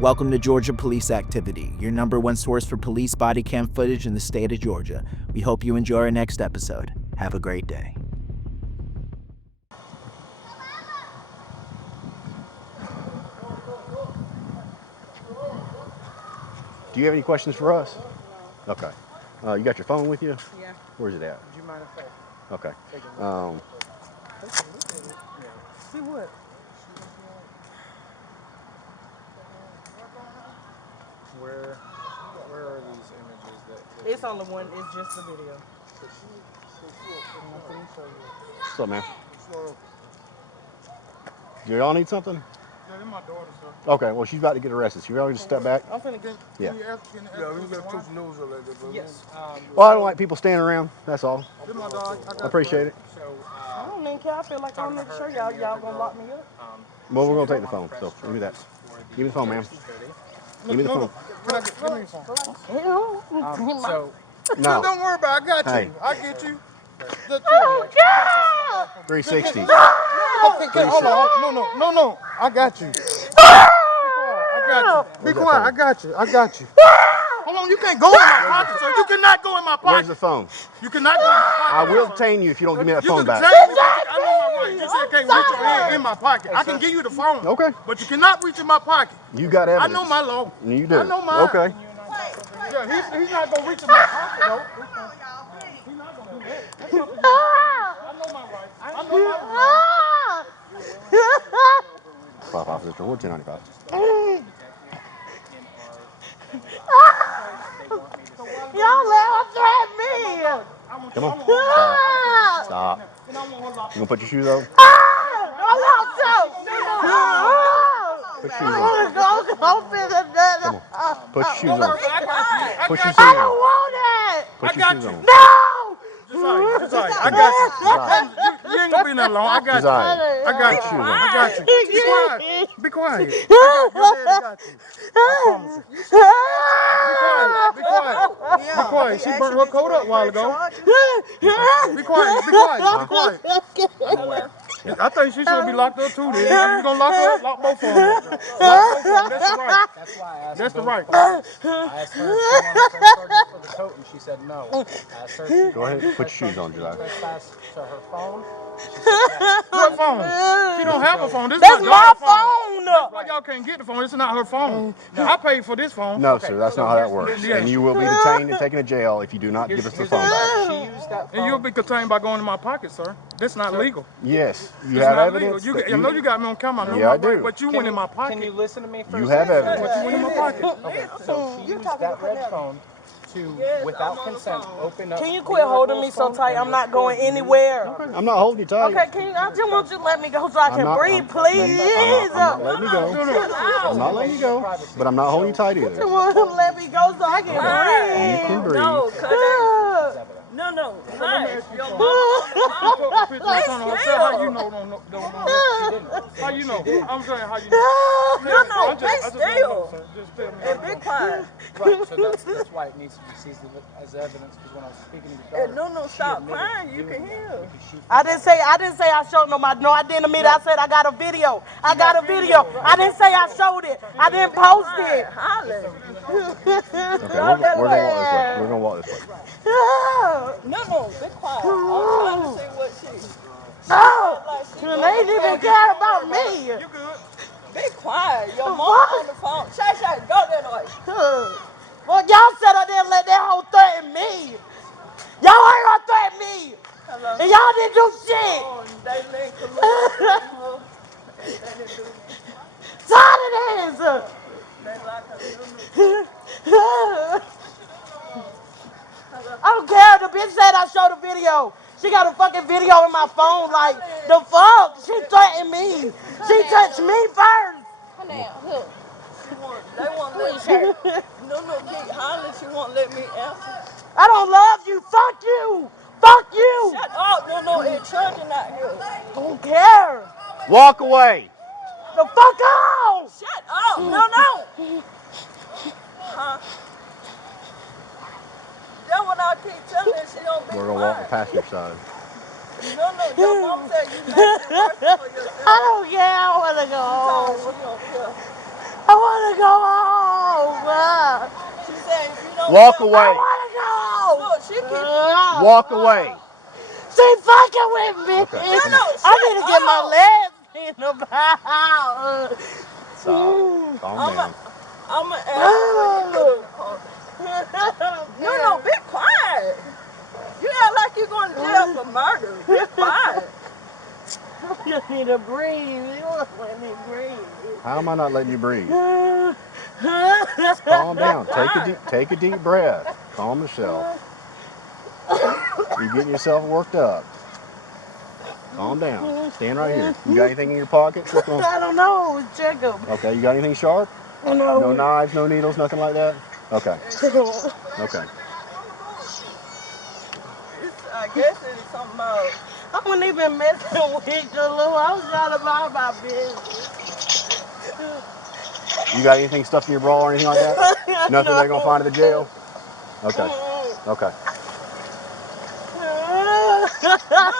Welcome to Georgia Police Activity, your #1 source for police body cam footage in the state of Georgia. We hope you enjoy our next episode. Have a great day. Do you have any questions for us? Okay. You got your phone with you? Yeah. Where's it at? Would you mind if I... Okay. See what? Where are these images that It's on the one, it's just the video. What's up, man? Do y'all need something? Yeah, they're my daughter, sir. Okay, well, she's about to get arrested. So you ready to step back? I'm finna get... Yeah. Can you ask we got two news like that, bro. Yes. Well, I don't like people standing around. That's all. This my dog. I appreciate it. So, I don't even care. I feel like I'm making sure y'all gonna lock me up. Well, we're going to take the phone. So give me that. Give me the phone, ma'am. Give me the phone. Can I give me your phone? So, No. Don't worry about it. I got you. Hey. I get you. Oh, God! 360. Okay, hold on. No. I got you. Be quiet. I got you. Hold on. You can't go in my pocket, sir. You cannot go in my Where's pocket. the phone? You cannot go in my I pocket. will detain you if you don't give me that You phone can back. detain me, but I know my rights. You said can't reach your hand in my pocket. I can give you the phone. Okay. But you cannot reach in my pocket. You got I evidence. know my law. You do. I know mine. Okay. Yeah, he's not gonna reach in my pocket though. He's not gonna do that. That's something I know my rights. I know my rights. 5 officer, 1095. Y'all laugh at me! Come on. Stop. You gonna put your shoes on? I want to! Put your shoes on. Go open the door. Come on. Put your shoes on. Put your shoes I on. don't want it! Put your shoes on. No! Just like, I got you. You ain't gonna be that long. I got you. Desire. I got you. Shoes on. I got you. Be quiet. Be quiet. Your daddy got you. Be quiet. She burnt her coat up a while ago. Be quiet. I think she should be locked up too. Then you gonna lock her up? Lock both of them. Lock both of them. That's the right. that's why I asked That's the both right. parties. I asked her if she wanted to press charges for the coat, and she said no. I asked her if she Go ahead. Put your shoes on, July. trespass to her phone. What phone? She don't have a phone. This That's is my y'all phone! That's why y'all can't get the phone. This is not her phone. I paid for this phone. No, sir. That's not how that works. Yeah. And you will be detained and taken to jail if you do not give us the phone back. She used that phone. And you'll be contained by going in my pocket, sir. That's not legal. Yes. You It's have not evidence. legal. that I know you got me on camera. I know Yeah, my I do. right, but you went in my pocket. Can you listen to me for You a have second? evidence. But you went in my pocket. Okay, so she used that red phone to, without consent, open up. Can you quit holding me so tight? I'm not going anywhere. I'm not holding you tight. Okay, can you, I just want you to let me go so I can breathe, I'm please. not letting you go. I'm not letting you go. But I'm not holding you tight either. You want to let me go so I can You breathe. can breathe. No. Hush. Your mama took a picture in front of her. Say how you know, don't know. How you know? I'm saying how you know. No, I just don't know, sir. Just tell me. Be quiet. Right, so that's why it needs to be seized as evidence, because when I was speaking to your daughter, No, she stop admitted crying. You doing can that hear. because she I didn't say I showed no, I didn't admit it. I said I got a video. I got a video. I didn't say I showed it. I didn't post it. Okay, we're gonna walk this way. No, be quiet. I'm trying to see what she. They didn't even care about me. You good? Be quiet. Your mom on the phone. Shay, go that way. Well, y'all said I didn't let that hoe threaten me. Y'all ain't gonna threaten me. And y'all didn't do shit. Tired of this. I don't care. The bitch said I showed a video. She got a fucking video in my phone. Like, the fuck? She threatened me. She touched me first. They won't let you. No, keep hollering. She won't let me answer. I don't love you. Fuck you. Fuck you. Shut up. No, it's children out here. Don't care. Walk away. The fuck off. Shut up. No. Huh? That's what I keep telling her. She don't be We're gonna walk the passenger side. No, your mom said you make it worse for yourself. I don't care. I want to go home. She don't care. I want to want to go home. She said, if you don't Walk go, away. I want to go. Look, she keep. Walk away. She fucking with me. Okay. No, I need to get my up. legs in about. Stop. Calm down. I'm going to ask you when you get in the car. No, be quiet. You act like you're going to jail for murder. Be quiet. I just need to breathe. You won't let me breathe. How am I not letting you breathe? Calm down. Take a deep breath. Calm yourself. You're getting yourself worked up. Calm down. Stand right here. You got anything in your pocket? I don't know. Check them. Okay. You got anything sharp? No. No knives, no needles, nothing like that? Okay. Okay. I guess it's something else. I wasn't even messing with you, Lou. I was trying to mind my business. You got anything stuffed in your bra or anything like that? Nothing they're going to find at the jail? Okay. Okay.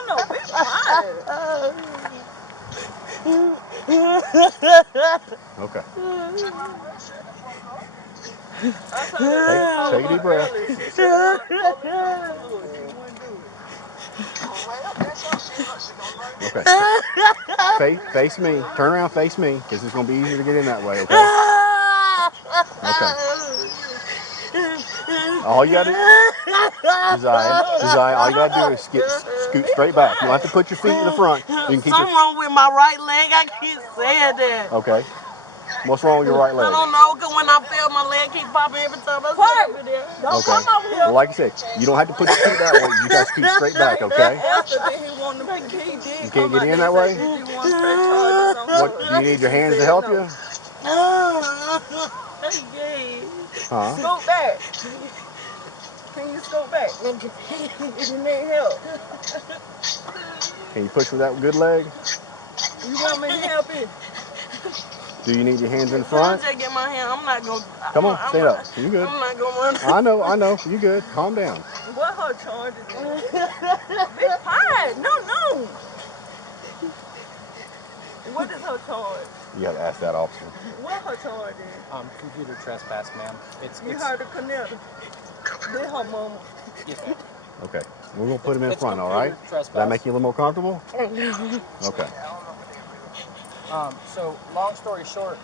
No, be quiet. Okay. Take a deep breath. Okay. Face me. Turn around, face me, because it's going to be easier to get in that way, okay? Okay. All you got to do, Josiah, all you got to do is scoot straight back. You don't have to put your feet in the front. You can keep Something wrong with my right leg. I keep saying that. Okay. What's wrong with your right leg? I don't know, because when I feel my leg keep popping every time I sit over there. Don't come over here. Well, like I said, you don't have to put your feet that way. You got to scoot straight back, okay? After that, he wanted to be he did. You can't get in that way? What, do you need your hands to help you? Huh? Scoot back. Can you scoot back? You need help. Can you push with that good leg? You want me to help you? Do you need your hands in front? Just get my hand. I'm not going to. Come on, stand up. You good. I'm not going to. I know. You good. Calm down. What her charge is? Be quiet. No. What is her charge? You got to ask that officer. What her charge is? Computer trespass, ma'am. You heard the Canetta. Did her mama. Yes, ma'am. Okay. We're going to put him in front, all right? Trespass. Does that make you a little more comfortable? Okay. So, long story short,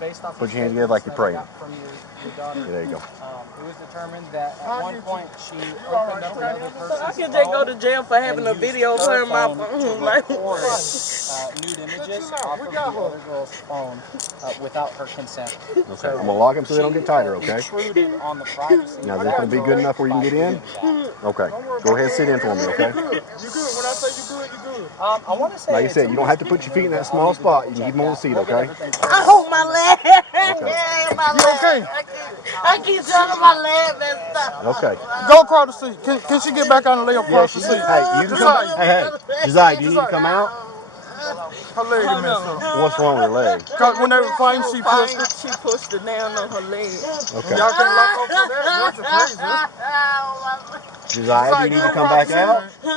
based off Put of your hands together like you're praying. From your daughter, Yeah, there you go. it was determined that at one point she opened up another person's I can just go to jail for having a video of her in my phone. Like, nude images off of the other girl's phone without her consent. Okay. I'm going to lock him so they don't get tighter, okay? Intruded on the privacy. Now, is this going to be good enough where you can get in? Okay. Go ahead and sit in for me, okay? You good. When I say you good, you good. I want to say, Like I said, you don't have to put your feet in that small spot. You can keep them on the seat, okay? I hold my leg. Okay. My You leg. okay? I keep telling my leg messed up. Okay. Go across the seat. Can she get back on the leg Yeah, across she the can. seat? Hey, you can come. Hey, Josiah, do you need to come out? Her leg is messed up. What's wrong with her leg? Because when they were fighting, she pushed it. She pushed it down on her leg. Okay. Y'all can't lock up for that. That's crazy. Josiah, do you need to come back out? Do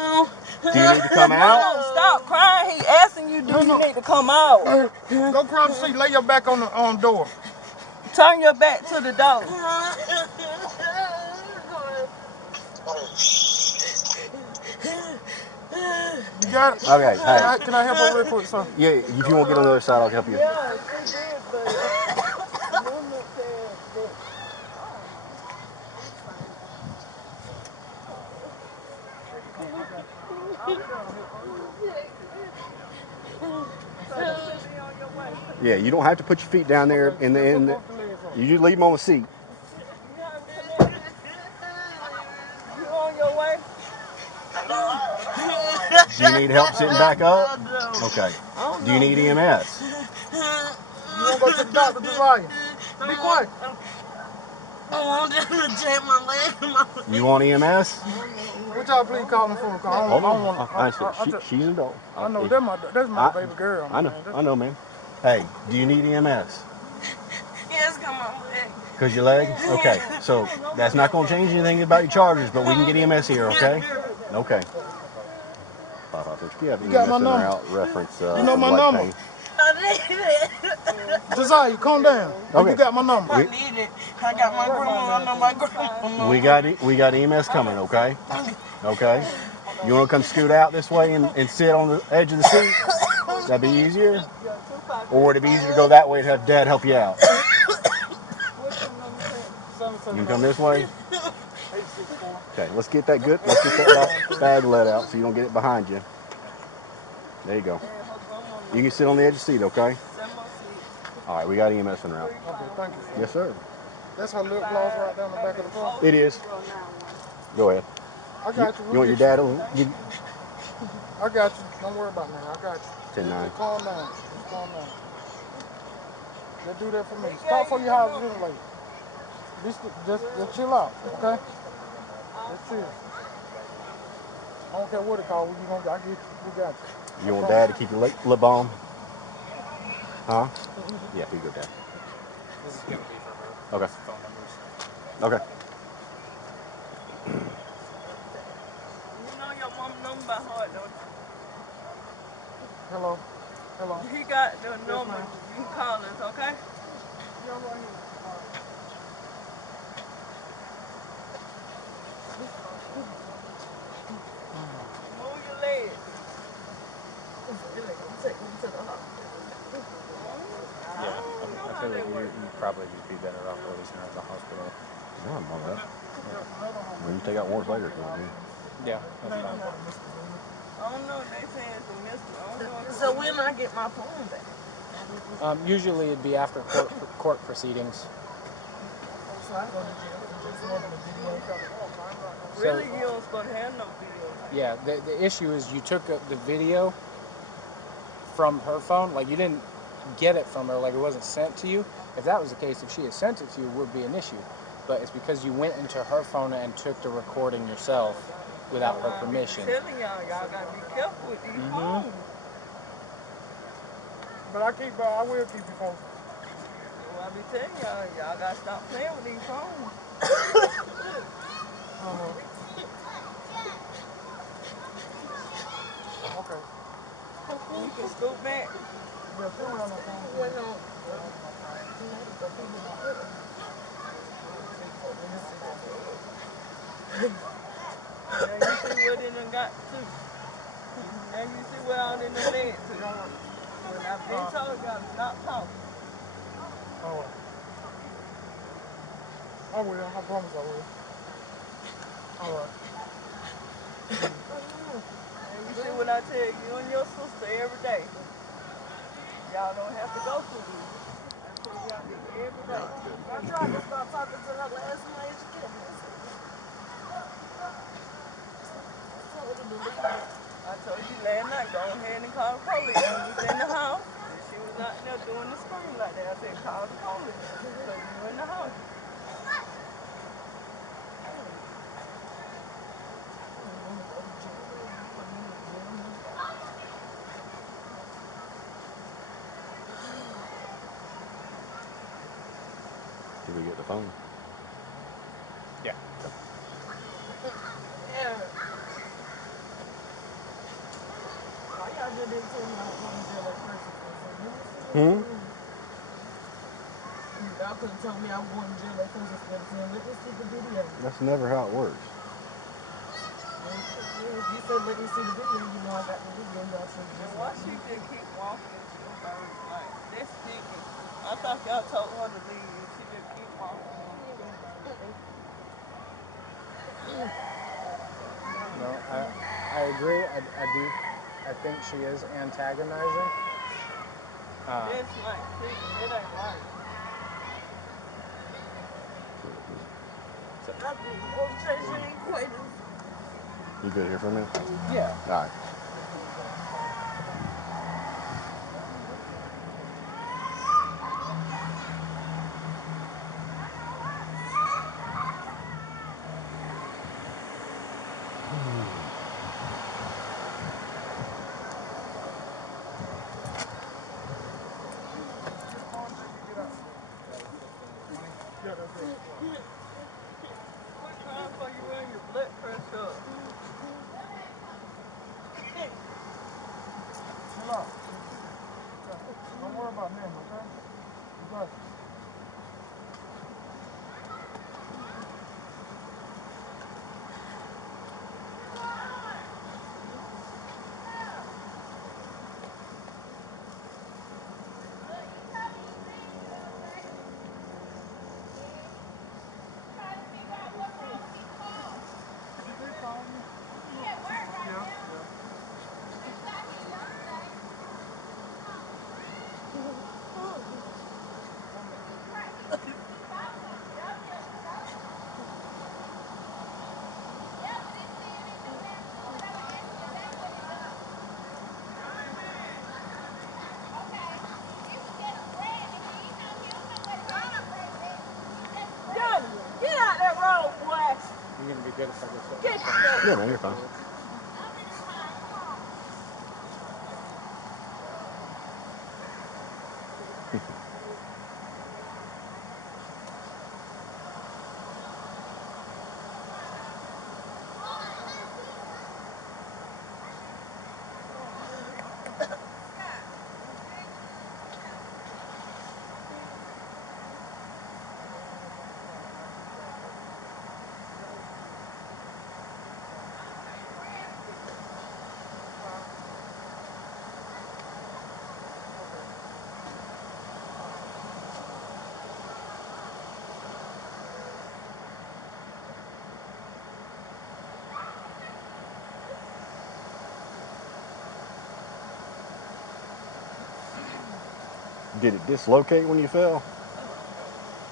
you need to come out? No, stop crying. He asking you, do you need to come out? Go across the seat. Lay your back on the door. Turn your back to the door. You got it? Okay, hey. Can I help her real quick, sir? Yeah, if you want to get on the other side, I'll help you. Yeah, she did, but Mama said that. Yeah, you don't have to put your feet down there in the you just leave them on the seat. You on your way? Do you need help sitting back up? Okay. Do you need EMS? You want to go to the doctor, Josiah? Be quiet. I want them to jam my leg. You want EMS? What y'all please calling for? Hold on. I said, she's an adult. I know, that's my baby girl. I know, man. Hey, do you need EMS? Yes, come on, leg. Because your leg? Okay, so that's not going to change anything about your charges, but we can get EMS here, okay? Okay. 556. Do you have EMS got my in or number? out reference? You know my number. I need it. Josiah, calm down. Okay. You got my number. I need it. I got my grandma. I know my grandma. We got EMS coming, okay? Okay. You want to come scoot out this way and sit on the edge of the seat? That'd be easier. Or it'd be easier to go that way and have Dad help you out. You can come this way. Okay, let's get that bag let out so you don't get it behind you. There you go. You can sit on the edge of the seat, okay? All right, we got EMS en route. Okay, thank you. Yes, sir. That's her lip gloss right down the back of the car. It is. Go ahead. I got you. You want your dad to give I got you. Don't worry about me. I got you. 10-9. Calm down. Just calm down. Just do that for me. Stop for your house anyway. Just chill out, okay? Just chill. I don't care what it costs. We got you. You want Dad to keep your lip balm? Huh? Yeah, here you go, Dad. This is going to be for her. Okay. Phone numbers. Okay. You know your mom number by heart, don't you? Hello. Hello. He got the number. You can call us, okay? Move your legs. Yeah, I feel like you'd probably just be better off releasing her at the hospital. No, I'm on that. We can take out warrants later if you want. Yeah, that's fine. I don't know. They say it's a mystery. I don't know. So when I get my phone back? Usually it'd be after court proceedings. So I go to jail for just having a video. Really, you don't supposed to have no video. Yeah, the issue is you took the video from her phone. Like, you didn't get it from her, like it wasn't sent to you. If that was the case, if she had sent it to you, it would be an issue. But it's because you went into her phone and took the recording yourself without her permission. I'm telling y'all gotta be careful with these phones. But I will keep you posted. Well, I be telling y'all gotta stop playing with these phones. Okay. You can scoot back. Yeah, still around the phone. Now you see what it done got to. Now you see what all in the led to. When I've been told y'all to stop talking. All right. I will. I promise I will. All right. And you see what I tell you and your sister every day. Y'all don't have to go through this. I tell y'all this every day. I tried to start talking to her last night. She kept messing. I told you last night, go ahead and call the police. She was in the house, and she was out there doing the scream like that. I said, call the police, because you in the house. Did we get the phone? Yeah. Yeah. Why y'all just didn't tell me I was going to jail at first? Y'all could have told me I was going to jail at first instead of saying, let me see the video. That's never how it works. You said let me see the video, you know I got the video. Y'all should And why she just keep walking to the bird? Like, that's sticky. I thought y'all told her to leave, and she just keep walking. No, I agree. I do. I think she is antagonizing. That's like sticky. It ain't right. You good here for a minute? Yeah. All right. Quit crying before you run your blood pressure up. Chill out. Don't worry about him, okay? Johnny, get out that road, boy. You're gonna be good if I get that. Get that. Yeah, man, you're fine. Did it dislocate when you fell?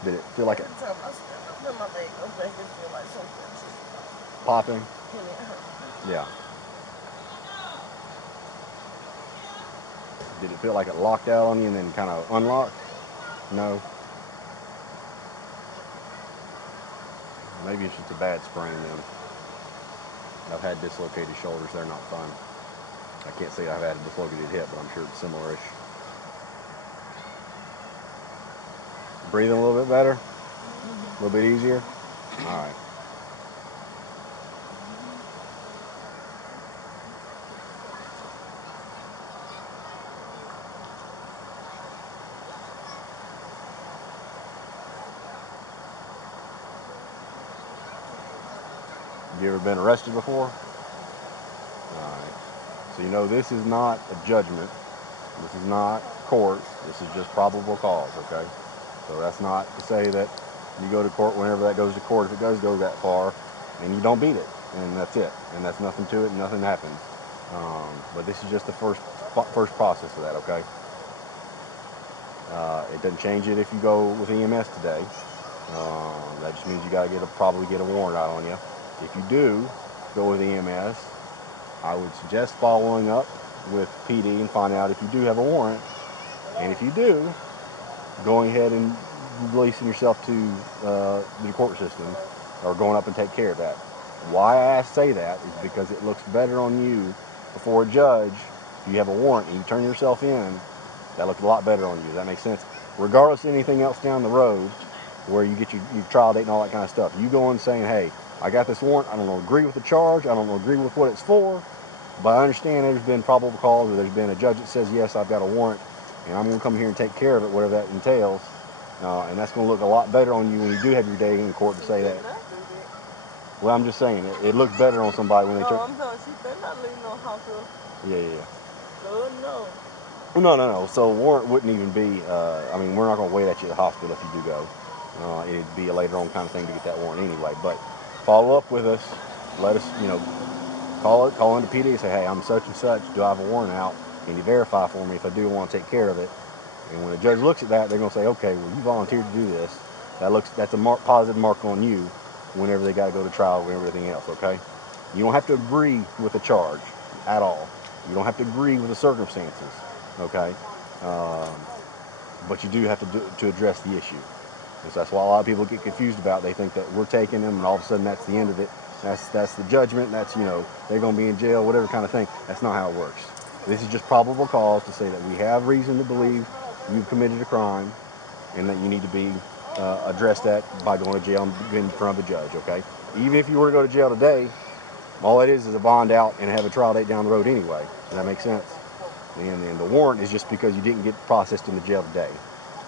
Did it feel like it Every time I stand up, my leg goes back and feel like something. popping? And it hurts. Yeah. Did it feel like it locked out on you and then kind of unlocked? No. Maybe it's just a bad sprain then. I've had dislocated shoulders, they're not fun. I can't say I've had a dislocated hip, but I'm sure it's similar-ish. Breathing a little bit better? A little bit easier? All right. You ever been arrested before? Alright. So you know this is not a judgment. This is not court. This is just probable cause, okay? So that's not to say that you go to court whenever that goes to court, if it does go that far, and you don't beat it, and that's it. And that's nothing to it, and nothing happens. But this is just the first process of that, okay? It doesn't change it if you go with EMS today. That just means you got to probably get a warrant out on you. If you do go with EMS, I would suggest following up with PD and find out if you do have a warrant. And if you do, going ahead and releasing yourself to the court system or going up and take care of that. Why I say that is because it looks better on you before a judge. If you have a warrant and you turn yourself in, that looks a lot better on you. Does that make sense? Regardless of anything else down the road where you get your trial date and all that kind of stuff, you go in saying, hey, I got this warrant, I don't agree with the charge, I don't agree with what it's for, but I understand there's been probable cause or there's been a judge that says, yes, I've got a warrant, and I'm going to come here and take care of it, whatever that entails, and that's going to look a lot better on you when you do have your day in court to say that. Well, I'm just saying, it looks better on somebody when they turn... No, I'm telling you, she better not leave no hospital. Yeah. Good, no. No. So warrant wouldn't even be, I mean, we're not going to wait at you at the hospital if you do go. It'd be a later on kind of thing to get that warrant anyway, but follow up with us, let us, call into PD and say, hey, I'm such and such, do I have a warrant out? Can you verify for me if I do want to take care of it? And when the judge looks at that, they're going to say, okay, well, you volunteered to do this. That's a positive mark on you whenever they got to go to trial and everything else, okay? You don't have to agree with the charge at all. You don't have to agree with the circumstances, okay? But you do have to address the issue. And so that's why a lot of people get confused about. They think that we're taking them and all of a sudden that's the end of it. That's the judgment. That's, they're going to be in jail, whatever kind of thing. That's not how it works. This is just probable cause to say that we have reason to believe you've committed a crime and that you need to be addressed that by going to jail and being in front of a judge, okay? Even if you were to go to jail today, all it is a bond out and have a trial date down the road anyway. Does that make sense? And the warrant is just because you didn't get processed in the jail today.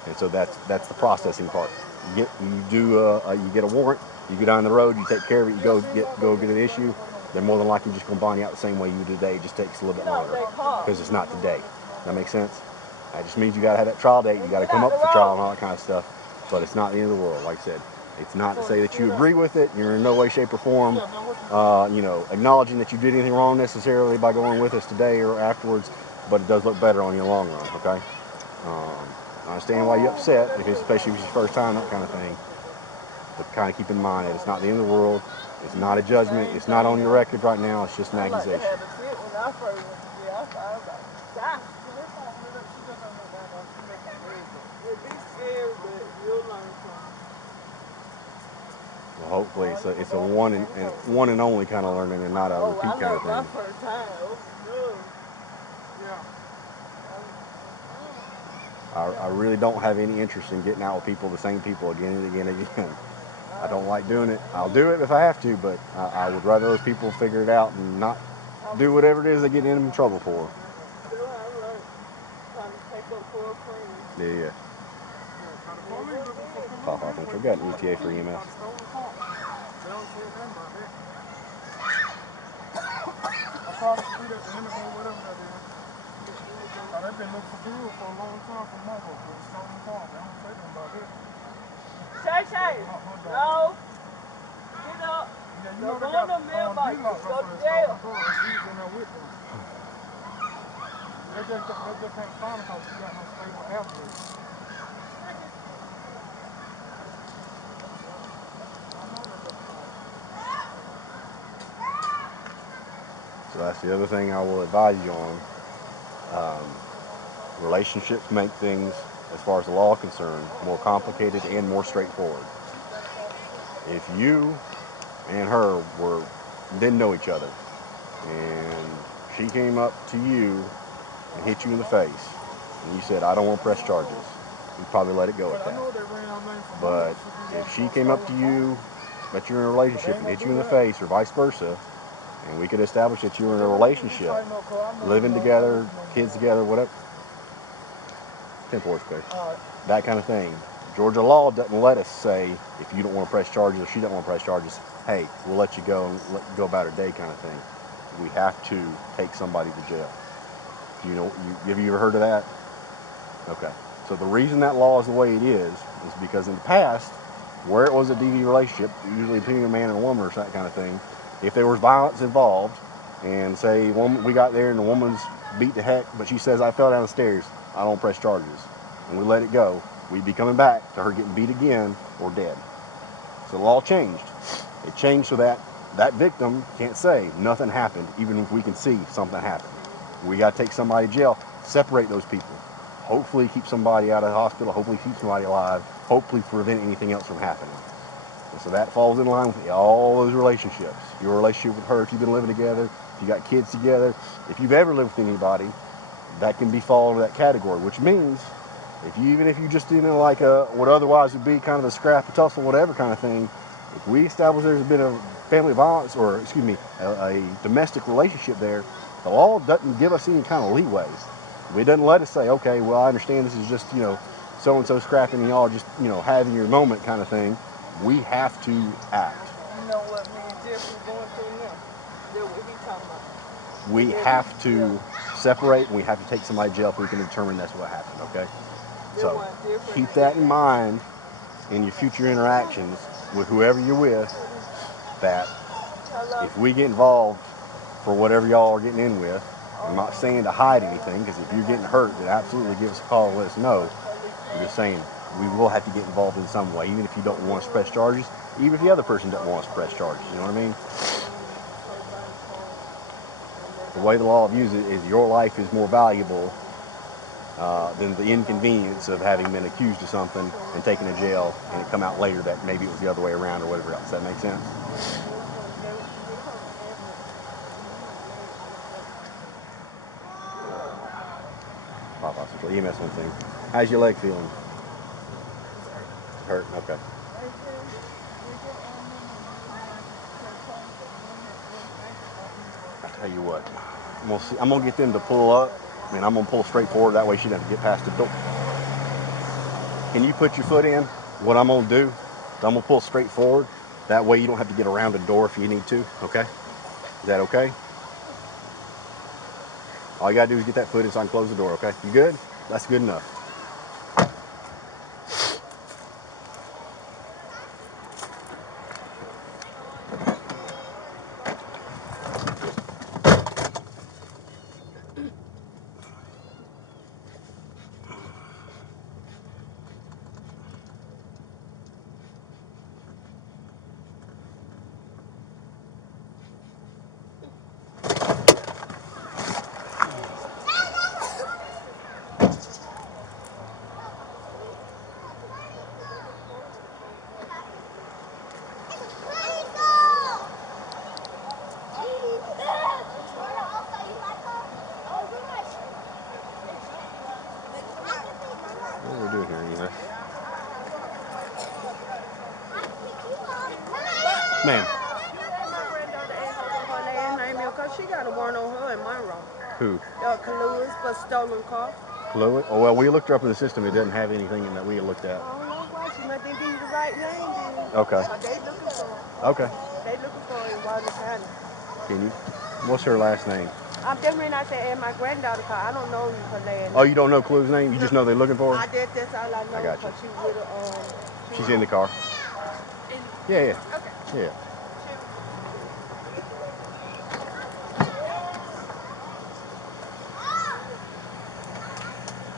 And so that's the processing part. You get a warrant, you go down the road, you take care of it, you go get an issue, they're more than likely just going to bond you out the same way you do today. It just takes a little bit longer because it's not today. That makes sense? That just means you got to have that trial date, you got to come up for trial and all that kind of stuff, but it's not the end of the world. Like I said, it's not to say that you agree with it, you're in no way, shape, or form, acknowledging that you did anything wrong necessarily by going with us today or afterwards, but it does look better on you in the long run, okay? I understand why you're upset, especially if it's your first time, that kind of thing. But kind of keep in mind that it's not the end of the world. It's not a judgment. It's not on your record right now. It's just an accusation. I had to fit when I first went to jail. I thought I was like, die. It'd be scary, but you'll learn something. Well, hopefully it's a one and only kind of learning and not a repeat kind of thing. My first time. I really don't have any interest in getting out with people, the same people again and again and again. I don't like doing it. I'll do it if I have to, but I would rather those people figure it out and not do whatever it is they get in trouble for. Yeah. Pop off, I got an ETA for EMS. They've been looking for people for a long time for months. It's stolen car. They don't say nothing about it. Shay, no. Get up. Yeah, you Go know they on got the mailbox. D-locks Go up to for jail. the stolen car. She's in there with them. They just can't find her because she got no stable address. So that's the other thing I will advise you on. Relationships make things, as far as the law is concerned, more complicated and more straightforward. If you and her didn't know each other, and she came up to you and hit you in the face, and you said, I don't want to press charges, you'd probably let it go at that. But if she came up to you, that you're in a relationship, and hit you in the face, or vice versa, and we could establish that you were in a relationship, living together, kids together, whatever, temporary space, that kind of thing. Georgia law doesn't let us say, if you don't want to press charges or she doesn't want to press charges, hey, we'll let you go and let you go about her day kind of thing. We have to take somebody to jail. Have you ever heard of that? Okay. So the reason that law is the way it is because in the past, where it was a DV relationship, usually between a man and a woman or that kind of thing, if there was violence involved, and say we got there and the woman's beat to heck, but she says, I fell down the stairs, I don't press charges, and we let it go, we'd be coming back to her getting beat again or dead. So the law changed. It changed so that that victim can't say nothing happened, even if we can see something happened. We got to take somebody to jail, separate those people. Hopefully keep somebody out of the hospital, hopefully keep somebody alive, hopefully prevent anything else from happening. And so that falls in line with all those relationships. Your relationship with her, if you've been living together, if you got kids together, if you've ever lived with anybody, that can be fall into that category, which means even if you just in like what otherwise would be kind of a scrap, a tussle, whatever kind of thing, if we establish there's been a family violence or, a domestic relationship there, the law doesn't give us any kind of leeway. It doesn't let us say, okay, well, I understand this is just, so-and-so scrapping and y'all just, having your moment kind of thing. We have to act. You know what me and Jeffrey going through now? That's what he talking about. We have to separate and we have to take somebody to jail if we can determine that's what happened, okay? So keep that in mind in your future interactions with whoever you're with, that if we get involved for whatever y'all are getting in with, I'm not saying to hide anything, because if you're getting hurt, then absolutely give us a call and let us know. I'm just saying we will have to get involved in some way, even if you don't want us to press charges, even if the other person doesn't want us to press charges, you know what I mean? The way the law views it is your life is more valuable than the inconvenience of having been accused of something and taken to jail and it come out later that maybe it was the other way around or whatever else. Does that make sense? Pop off some EMS on thing. How's your leg feeling? Hurt? Okay. I'll tell you what. I'm gonna get them to pull up, and I'm gonna pull straight forward. That way she doesn't get past the door. Can you put your foot in? What I'm gonna do is I'm gonna pull straight forward. That way you don't have to get around the door if you need to. Okay? Is that okay? All you gotta do is get that foot in so I can close the door. Okay? You good? That's good enough. ma'am. My granddaughter ain't holding her last name because she got a warrant on her in Monroe. Who? Kalua's for stolen car. Chloe? Oh, well, we looked her up in the system. It doesn't have anything in that we looked at. I don't know why she might think he's the right name then. Okay. But they looking for her. Okay. They looking for her in Walden County. Can you? What's her last name? I'm definitely not saying my granddaughter car. I don't know her last name. Oh, you don't know Chloe's name? You just know they're looking for her? That's all I know. I got you. Because she with She's in the car. Yeah, yeah. Okay. Yeah.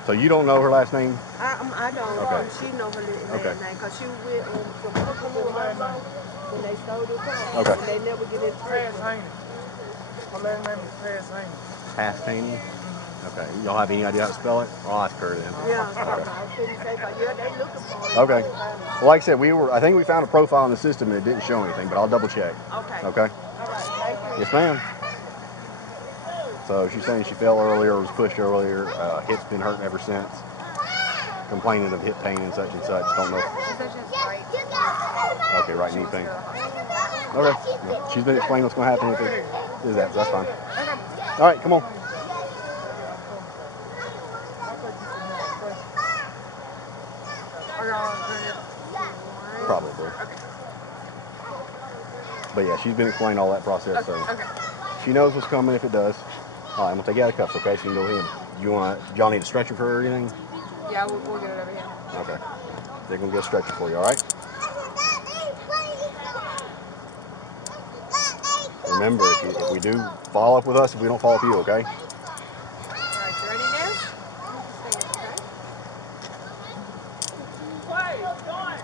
So you don't know her last name? I don't. Okay. She know her last Okay. name because she with from Monroe when they stole the car. Okay. And they never get into Pass it. Haney. Her last name is Pass Haney. Pass Haney? Okay. Y'all have any idea how to spell it? I'll ask her then. Yeah. I couldn't say, but yeah, they looking for her. Okay. Well, like I said, I think we found a profile in the system and it didn't show anything, but I'll double check. Okay. Okay? All right. Thank you. Yes, ma'am. So she's saying she fell earlier, was pushed earlier, hip's been hurting ever since. Complaining of hip pain and such. Don't know. Okay, right knee pain. Okay. Yeah. She's been explaining what's going to happen if it is that, so that's fine. All right, come on. Probably. But yeah, she's been explaining all that process, so she knows what's coming if it does. All right, I'm gonna take you out of cuffs, okay? So you can go ahead. Y'all need a stretcher for her or anything? Yeah, we'll get it over here. Okay. They're gonna get a stretcher for you, all right? Remember, if we do follow up with us, if we don't follow up with you, okay? All right, you ready, Dan?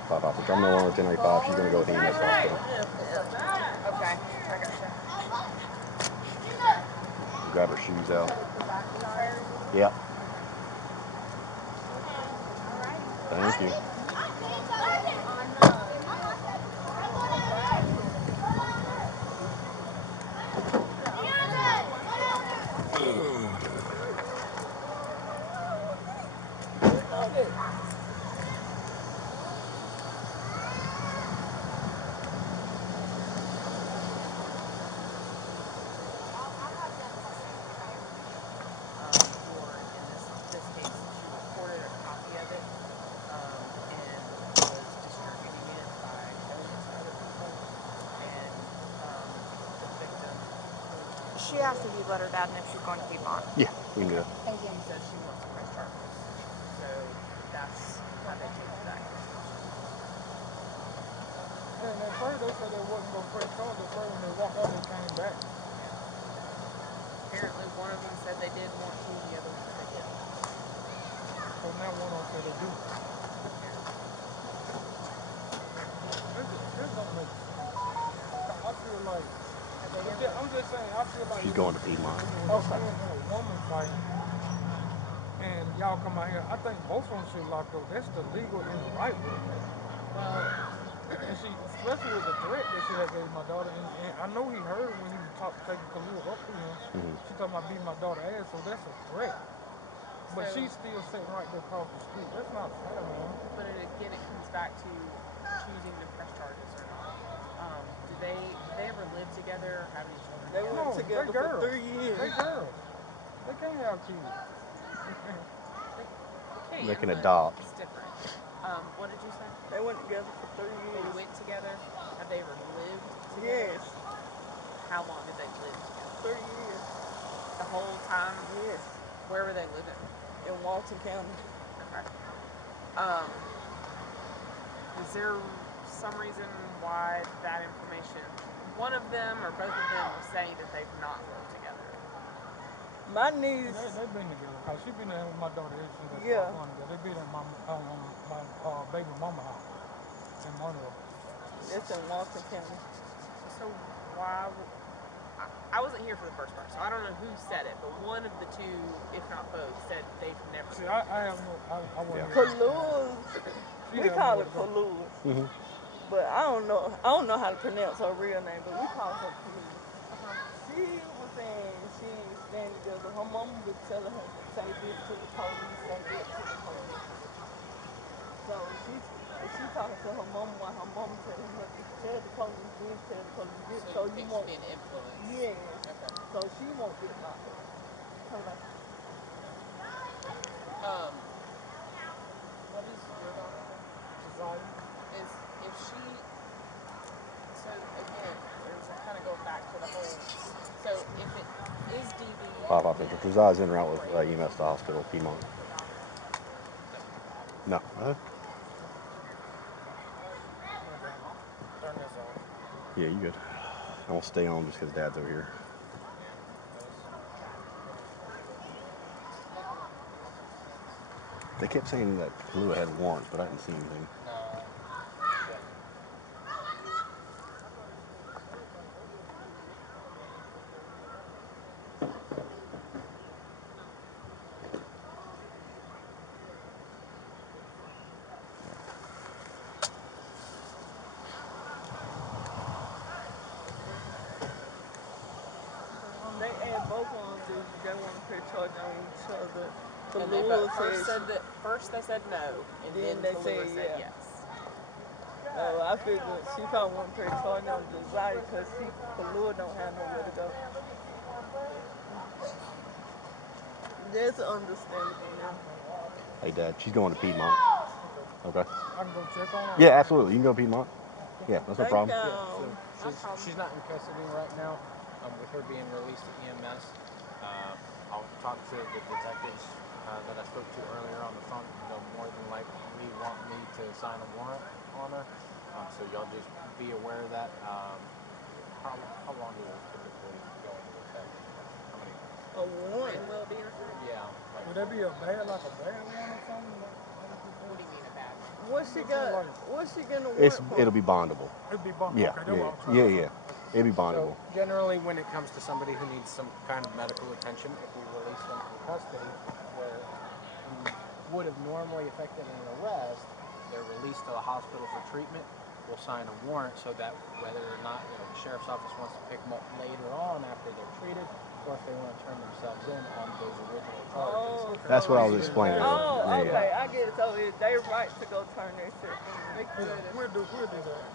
Pop off. Terminal 1 1095. She's gonna go with the EMS hospital. Okay, I got you. Grab her shoes out. Yep. Thank you. She asked if you let her dad know if she's going to keep on. Yeah, we can do that. Thank you. She says she wants to press charges. So that's how they take it back. And at first they said they wasn't going to press charges. At first when they walked out, they came back. Apparently one of them said they did want to, the other one said they didn't. So now one of them said they do. This don't make sense. I feel like, I'm just saying, I feel like She's going to Piedmont. Okay. A woman fight, and y'all come out here. I think both of them should lock up. That's the legal and the right way. And she, especially with the threat that she had gave my daughter, and I know he heard when he was taking Kalua up to him. She talking about beating my daughter ass, so that's a threat. But So, she's still sitting right there across the street. That's not fair, man. but again, it comes back to choosing to press charges or not. Do they ever live together or have any children? They together? went together they girls. for 3 years. They girls. They can't have kids. They can but adopt. It's different. What did you say? They went together for 3 They years. went together. Have they ever lived together? Yes. How long did they live together? 3 years. The whole time? Yes. Where were they living? In Walton County. Okay. Is there some reason why that information, one of them or both of them will say that they've not lived together? My niece, They've been together. Cause she been there with my daughter ever since they Yeah. started going together. They been at my baby mama house in Monroe. it's in Walton County. So why, I wasn't here for the first part, so I don't know who said it, but one of the two, if not both, said they've never See, lived I have no, I wasn't here. Kalua's, She we had call nowhere it to go. Kalua's. But I don't know how to pronounce her real name, but we call her Kalua. She was saying she ain't staying together. Her mama was telling her, say this to the police, say that to the police. So She talking to her mom while her mom telling her to tell the police, then tell the police, so you won't. Be an influence. Yeah. Okay. So she won't get locked up. Hold on. What is your daughter's name? Is if she. So again, there's a kind of go back to the whole. So if it is DV. 555 presides in route with EMS to hospital, Piedmont. No. Turn this off. Yeah, you good. I won't stay on just because Dad's over here. They kept saying that Kahlua had warrants, but I didn't see anything. They add both on them. They want to put charge on each other. And they Kahlua first says, said that. First they said no, and Then then they Kahlua said said yeah. yes. oh, I figured she probably want to put charge on Desire because Kahlua don't have nowhere to go. That's understandable now. Hey, Dad, she's going to Piedmont. Okay. I can go check on her. Yeah, absolutely. You can go to Piedmont. Yeah, that's no Thank problem. you. So she's not in custody right now. With her being released to EMS, I'll talk to the detectives that I spoke to earlier on the phone. They'll more than likely want me to sign a warrant on her. So y'all just be aware of that. How long do it typically go into effect? How many? A warrant. When will it be in effect? Yeah. Would that be a bad one or something? What do you mean a bad one? What's she gonna warrant for? It'll be bondable. It'd be bumped. Yeah, Okay, yeah. It'll be bondable. So generally, when it comes to somebody who needs some kind of medical attention, if we release them from custody, where would have normally affected an arrest, they're released to the hospital for treatment. We'll sign a warrant so that whether or not the sheriff's office wants to pick them up later on after they're treated, or if they want to turn themselves in on those original charges. That's what I was explaining. Oh, Yeah, okay, I get it. So it's their right to go turn their shit in. We'll do that.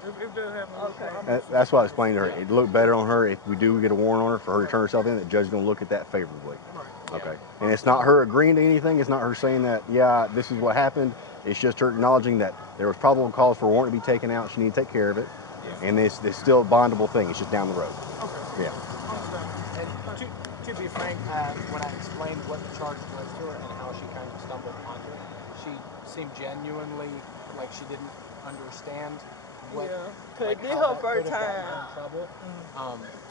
If they have Okay. That's what I explained to her. It'd look better on her if we do get a warrant on her for her to turn herself in. The judge is going to look at that favorably. Okay. And it's not her agreeing to anything. It's not her saying that, yeah, this is what happened. It's just her acknowledging that there was probable cause for a warrant to be taken out. She needed to take care of it. Yeah. And it's still a bondable thing. It's just down the road. Okay. Yeah. And to be frank, when I explained what the charge was to her and how she kind of stumbled onto it, she seemed genuinely like she didn't understand what. Yeah, cause like, this how her that first could have gotten her time. in trouble.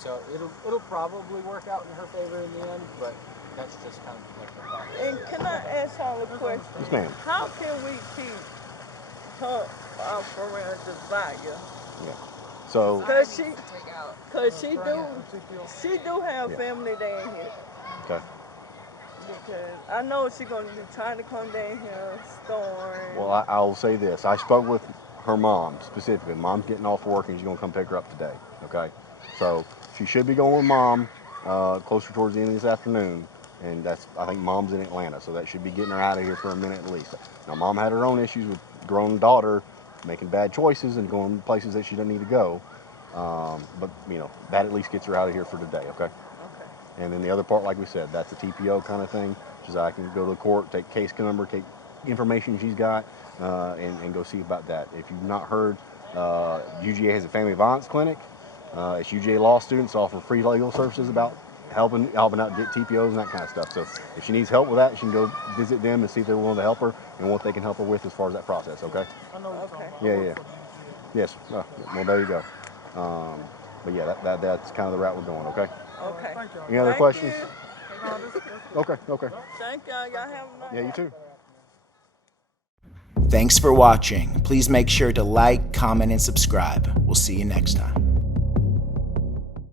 So it'll probably work out in her favor in the end, but that's just kind of like the thought. And can I ask y'all a question? Yes, ma'am. How can we keep her off around Desire? Yeah. So. Cause she do have Yeah. family down here. Okay. Because I know she's gonna be trying to come down here, storm. Well, I'll say this. I spoke with her mom specifically. Mom's getting off work and she's going to come pick her up today. Okay. So she should be going with mom closer towards the end of this afternoon. And I think mom's in Atlanta. So that should be getting her out of here for a minute at least. Now, mom had her own issues with grown daughter making bad choices and going places that she doesn't need to go. But, that at least gets her out of here for today. Okay. Okay. And then the other part, like we said, that's a TPO kind of thing. Which is I can go to the court, take case number, take information she's got, and go see about that. If you've not heard, UGA has a family violence clinic. It's UGA law students offer free legal services about helping out get TPOs and that kind of stuff. So if she needs help with that, she can go visit them and see if they're willing to help her and what they can help her with as far as that process. Okay. I know. Okay. Yeah. Yes. Well, there you go. But yeah, that's kind of the route we're going. Okay. Okay. Thank y'all. Any other Thank questions? you. Okay. Thank y'all. Y'all have a nice Yeah, you too. Thanks for watching. Please make sure to like, comment, and subscribe. We'll see you next time.